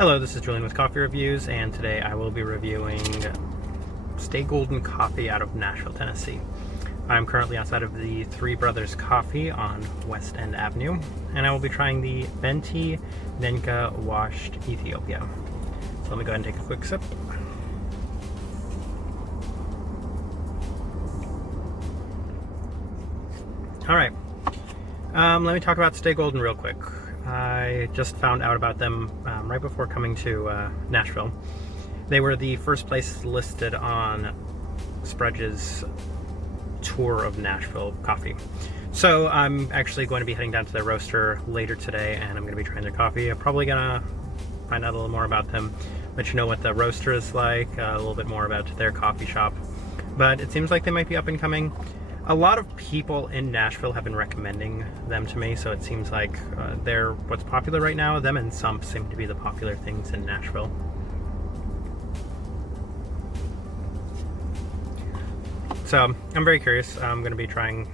Hello, this is Julian with Coffee Reviews, and today I will be reviewing Stay Golden Coffee out of Nashville, Tennessee. I'm currently outside of the Three Brothers Coffee on West End Avenue, and I will be trying the Benti Nenka Washed Ethiopia. So let me go ahead and take a quick sip. Alright, let me talk about Stay Golden real quick. I just found out about them right before coming to Nashville. They were the first place listed on Spread's tour of Nashville coffee. So I'm actually going to be heading down to their roaster later today, and I'm going to be trying their coffee. I'm probably going to find out a little more about them, let you know what the roaster is like, a little bit more about their coffee shop. But it seems like they might be up and coming. A lot of people in Nashville have been recommending them to me, so it seems like they're what's popular right now. Them and Sump seem to be the popular things in Nashville. So I'm very curious. I'm going to be trying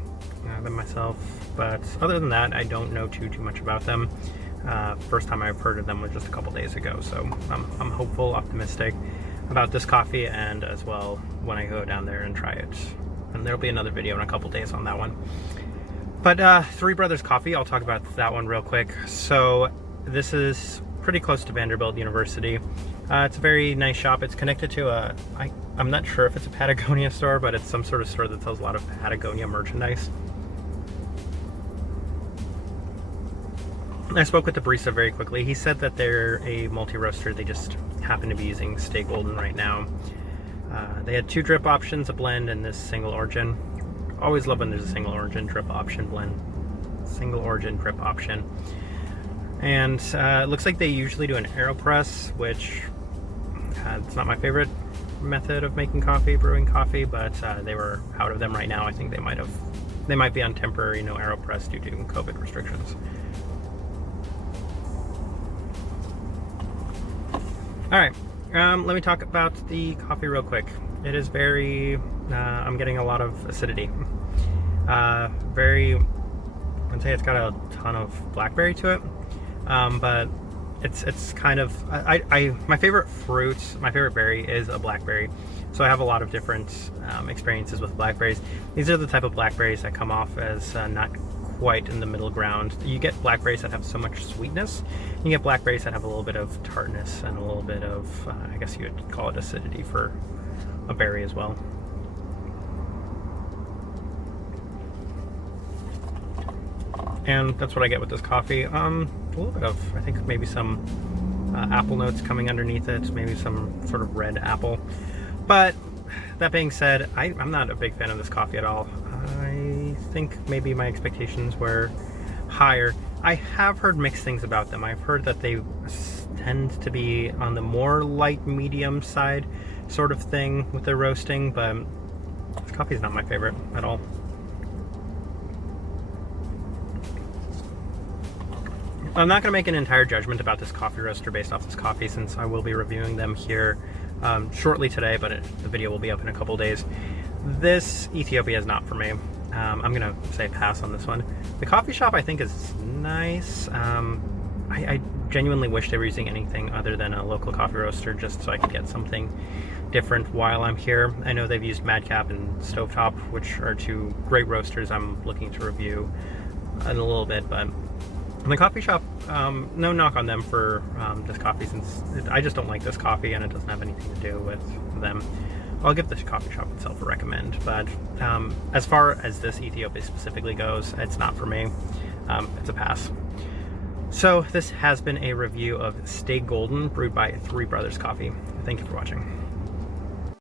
them myself, but other than that, I don't know too much about them. First time I've heard of them was just a couple days ago, so I'm hopeful, optimistic about this coffee, and as well when I go down there and try it. And there'll be another video in a couple days on that one. But Three Brothers Coffee, I'll talk about that one real quick. So this is pretty close to Vanderbilt University. It's a very nice shop. It's connected to I'm not sure if it's a Patagonia store, but it's some sort of store that sells a lot of Patagonia merchandise. I spoke with the barista very quickly. He said that they're a multi-roaster. They just happen to be using Stay Golden right now. They had two drip options, a blend, and this single origin. Always love when there's a single origin drip option blend. Single origin drip option. And it looks like they usually do an AeroPress, which it's not my favorite method of making coffee, brewing coffee, but they were out of them right now. I think they might be on temporary no AeroPress due to COVID restrictions. All right. Let me talk about the coffee real quick. It is very, I'm getting a lot of acidity. I'd say it's got a ton of blackberry to it, but it's kind of, my favorite fruit, my favorite berry is a blackberry. So I have a lot of different experiences with blackberries. These are the type of blackberries that come off as not quite in the middle ground. You get blackberries that have so much sweetness. You get blackberries that have a little bit of tartness and a little bit of, I guess you would call it acidity for a berry as well. And that's what I get with this coffee. A little bit of, I think maybe some apple notes coming underneath it, maybe some sort of red apple. But that being said, I'm not a big fan of this coffee at all. I think maybe my expectations were higher. I have heard mixed things about them. I've heard that they tend to be on the more light medium side sort of thing with their roasting, but this coffee is not my favorite at all. I'm not going to make an entire judgment about this coffee roaster based off this coffee, since I will be reviewing them here shortly today, but the video will be up in a couple days. This Ethiopia is not for me. I'm going to say pass on this one. The coffee shop I think is nice. I genuinely wish they were using anything other than a local coffee roaster just so I could get something different while I'm here. I know they've used Madcap and Stovetop, which are two great roasters I'm looking to review in a little bit, but the coffee shop, no knock on them for this coffee, since I just don't like this coffee and it doesn't have anything to do with them. I'll give this coffee shop itself a recommend, but as far as this Ethiopia specifically goes, it's not for me. It's a pass. So this has been a review of Stay Golden, brewed by Three Brothers Coffee. Thank you for watching.